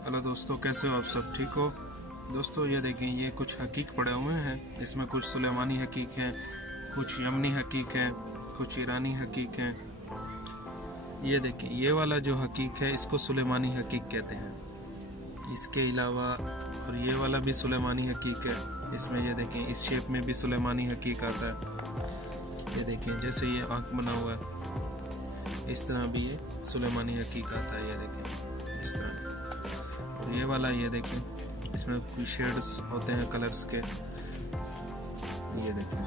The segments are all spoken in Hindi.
हेलो दोस्तों, कैसे हो आप? सब ठीक हो? दोस्तों ये देखें, ये कुछ हकीक पड़े हुए हैं। इसमें कुछ सुलेमानी हकीक हैं, कुछ यमनी हकीक हैं, कुछ ईरानी हकीक हैं। ये देखें, ये वाला जो हकीक है इसको सुलेमानी हकीक कहते हैं। इसके अलावा और ये वाला भी सुलेमानी हकीक है। इसमें ये देखें, इस शेप में भी सुलेमानी हकीक आता है। ये देखें, जैसे ये आँख बना हुआ है इस तरह भी ये सुलेमानी हकीक आता है। ये देखें इस तरह। और ये वाला ये देखें, इसमें कुछ शेड्स होते हैं कलर्स के। ये देखें,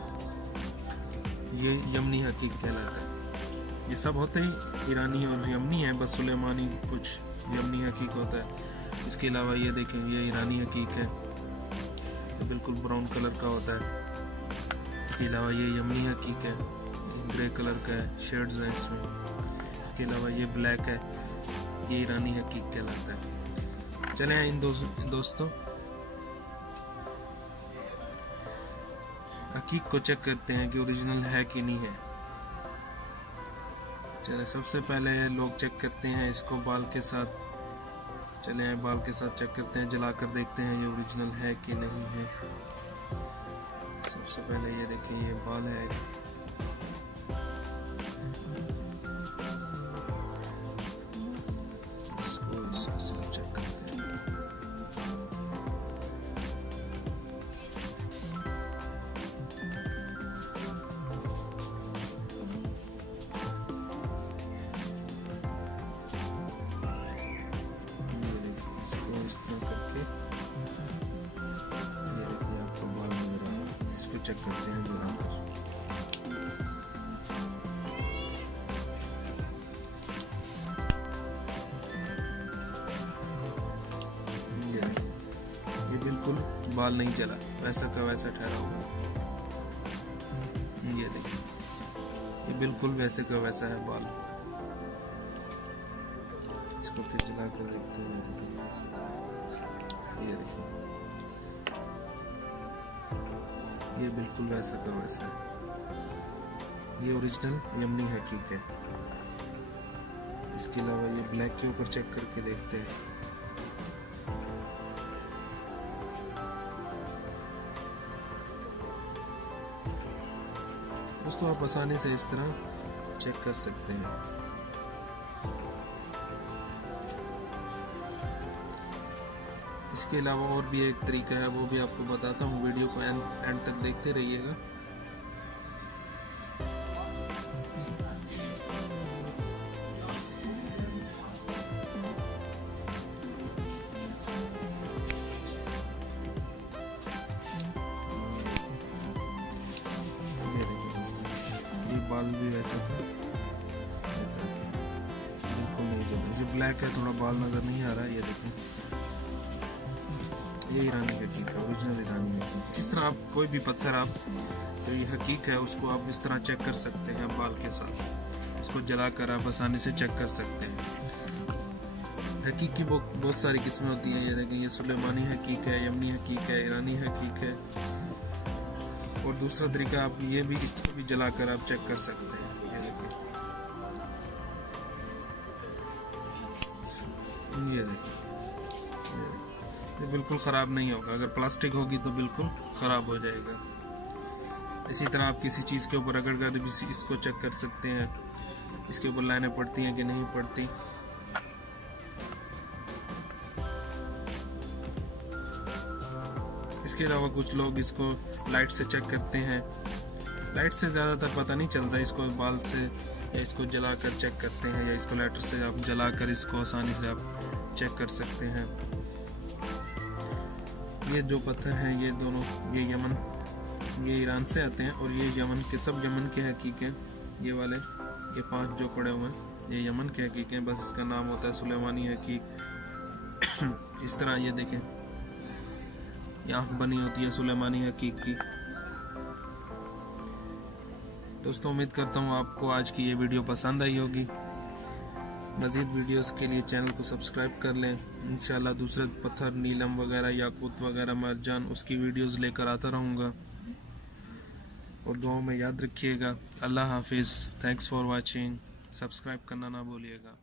ये यमनी हकीक कहलाता है। ये सब होते ही ईरानी और यमनी है, बस सुलेमानी कुछ यमनी हकीक होता है। इसके अलावा ये देखें, ये ईरानी हकीक है, ये बिल्कुल ब्राउन कलर का होता है। इसके अलावा ये यमनी हकीक है, ग्रे कलर का है, शेड्स हैं इसमें। इसके अलावा ये ब्लैक है, ये ईरानी हकीक कहलाता है। चले इन दोस्तों हकीक को चेक करते हैं कि ओरिजिनल है कि नहीं है। चले, सबसे पहले लोग चेक करते हैं इसको बाल के साथ। चले बाल के साथ चेक करते हैं, जलाकर देखते हैं ये ओरिजिनल है कि नहीं है। सबसे पहले ये देखिए, ये बाल है। इसको चेक करते हैं। चेक करते हैं जरा। ये बिल्कुल बाल नहीं जला, वैसा का वैसा ठहरा हुआ। ये देखिए, ये बिल्कुल वैसे का वैसा है बाल। इसको फिर जला कर देखते हैं। ये देखिए, ये बिल्कुल वैसा का वैसा है। ये ओरिजिनल यमनी हकीक है। इसके अलावा ये ब्लैक के ऊपर चेक करके देखते हैं। दोस्तों आप आसानी से इस तरह चेक कर सकते हैं। इसके अलावा और भी एक तरीका है, वो भी आपको बताता हूँ। वीडियो को एंड तक देखते रहिएगा। ये बाल भी वैसा था, ऐसा बिल्कुल नहीं जला। जो ब्लैक है, थोड़ा बाल नजर नहीं आ रहा है। ये देखें, ये ईरानी हकीक है, ओरिजिनल ईरानी हकीक। इस तरह आप कोई भी पत्थर आप जो ये हकीक है उसको आप इस तरह चेक कर सकते हैं बाल के साथ। इसको जलाकर आप आसानी से चेक कर सकते हैं। हकीक की बहुत सारी किस्में होती हैं। ये देखें, ये सुलेमानी हकीक है, यमनी हकीक है, ईरानी हकीक है। और दूसरा तरीका आप ये भी, इसको भी जलाकर आप चेक कर सकते हैं। ये देखें, ये देखें, ये बिल्कुल ख़राब नहीं होगा। अगर प्लास्टिक होगी तो बिल्कुल ख़राब हो जाएगा। इसी तरह आप किसी चीज़ के ऊपर रगड़ कर भी इसको चेक कर सकते हैं, इसके ऊपर लाइनें पड़ती हैं कि नहीं पड़ती। इसके अलावा कुछ लोग इसको लाइट से चेक करते हैं। लाइट से ज़्यादातर पता नहीं चलता, इसको बाल से या इसको जलाकर चेक करते हैं, या इसको लाइटर से आप जलाकर इसको आसानी से आप चेक कर सकते हैं। ये जो पत्थर हैं, ये दोनों, ये यमन, ये ईरान से आते हैं। और ये यमन के, सब यमन के हकीक हैं। ये वाले, ये 5 जो पड़े हुए हैं, ये यमन के हकीक हैं। बस इसका नाम होता है सुलेमानी हकीक। इस तरह ये देखें, ये आँख बनी होती है सुलेमानी हकीक की। दोस्तों उम्मीद करता हूँ आपको आज की ये वीडियो पसंद आई होगी। मज़ीद वीडियोस के लिए चैनल को सब्सक्राइब कर लें। इंशाल्लाह दूसरे पत्थर, नीलम वगैरह, याकूत वगैरह, मरजान, उसकी वीडियोस लेकर आता रहूँगा। और दुआओं में याद रखिएगा। अल्लाह हाफिज़। Thanks for watching. सब्सक्राइब करना ना भूलिएगा।